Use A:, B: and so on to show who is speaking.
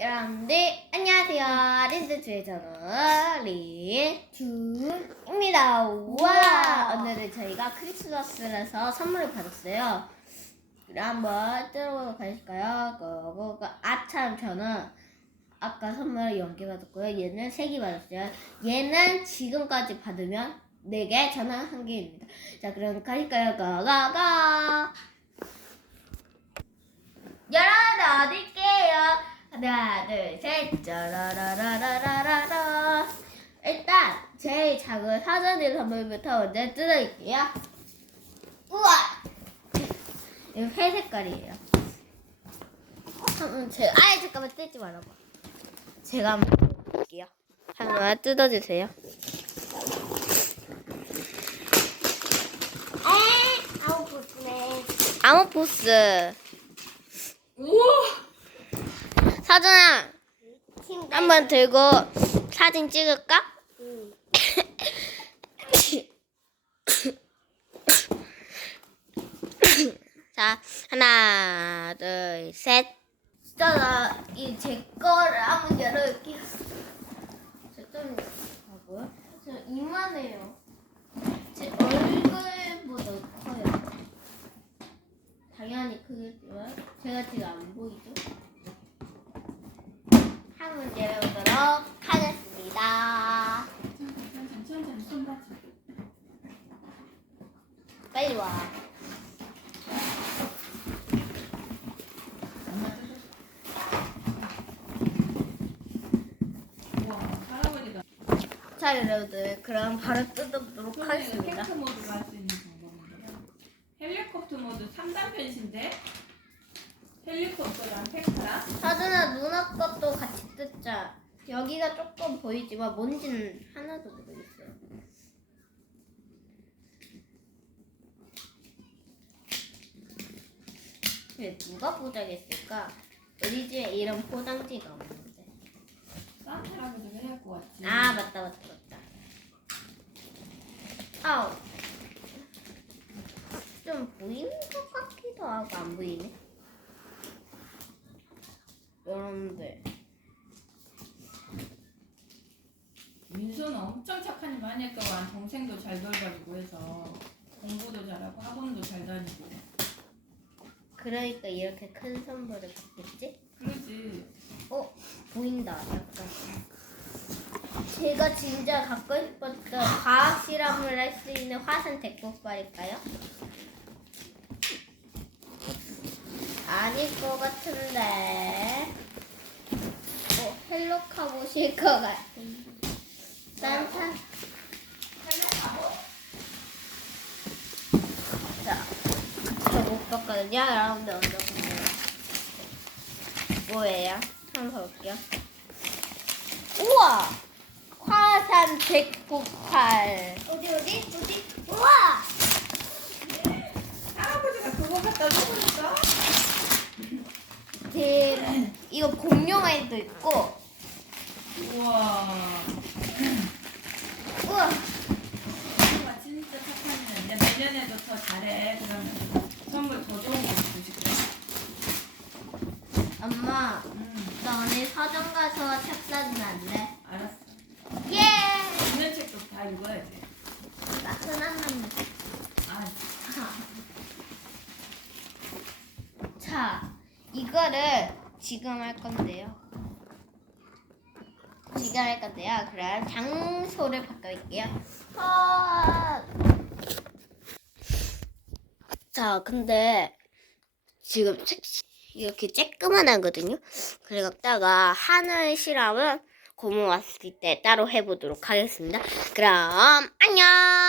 A: 여러분들 안녕하세요. 린드주의 저는 린주입니다. 와 오늘은 저희가 크리스마스라서 선물을 받았어요. 그럼 한번 들어보도록 하실까요? 고고고 아참 저는 아까 선물을 0개 받았고요. 얘는 3개 받았어요. 얘는 지금까지 받으면 4개, 저는 1개입니다. 자 그럼 가실까요? 고고고 여러분 어딜게요? 하나 둘셋 짜라라라라라라 일단 제일 작은 사전의 선물부터 먼저 뜯어볼게요 우와 이거 회 색깔이에요 한번 제가 아예 잠깐만 뜯지 말아봐 제가 한번 뜯어볼게요 하나 뜯어주세요
B: 아우 보스네.
A: 아모포스
C: 우와!
A: 사전아. 한번 들고 사진 찍을까? 자, 하나, 둘, 셋. 진짜 이제 거를 한번 열어볼게요. 저좀 뭐야? 저 이만해요. 제 얼굴보다 커요. 당연히 크겠지만 제가 지금 안 보이죠? 한번 열어보도록 하겠습니다.
C: 천천히 천천히 손봐줘.
A: 빨리 와
C: 할아버지가
A: 자, 여러분들, 그럼 바로 뜯어보도록 하겠습니다.
C: 헬리콥터 모드가 할 수 있는 방법인데요. 헬리콥터 모드 3단 변신데 헬리콥터랑 팩트랑
A: 사준아 누나 것도 같이 뜯자. 여기가 조금 보이지만 뭔지는 하나도 모르겠어요. 근데 누가 포장했을까? 우리 집에 이런 포장지가 없는
C: 해야 할것 같지.
A: 아 맞다 맞다 맞다. 아우. 좀 보이는 것 같기도 하고 안 보이네. 여러분들.
C: 민수는 엄청 착한 일 많이 했더만 동생도 잘 돌봐주고 해서 공부도 잘하고 학원도 잘 다니고
A: 그러니까 이렇게 큰 선물을 받겠지? 보인다 약간 제가 진짜 갖고 싶었던 과학 실험을 할 수 있는 화산 대꽃발일까요? 아닐 것 같은데 어? 헬로카봇일 것 같은데 산타 자, 저못 봤거든요. 여러분들 먼저 보세요. 뭐예요? 한번 볼게요. 우와! 화산 백폭발.
B: 어디 어디 어디? 우와.
C: 할아버지가 그거 갖다 줘버렸어?
A: 제 이거 공룡에도 있고.
C: 우와
A: 우와!
C: 엄마 진짜 착한 일 이제 내년에도 더 잘해 그러면 선물 더 좋은 거 주실게
A: 엄마, 서점 가서 책 사주면 안 돼?
C: 알았어
A: 예!
C: 있는 책도 다 읽어야지
A: 나 흔한
C: 남아
A: 자, 이거를 지금 할 건데요. 지금 할 건데요. 그럼 장소를 바꿔볼게요. 아... 자, 근데 지금 책 이렇게 쬐끄만 하거든요. 그래갖다가 하늘 실험은 고모 왔을 때 따로 해보도록 하겠습니다. 그럼 안녕.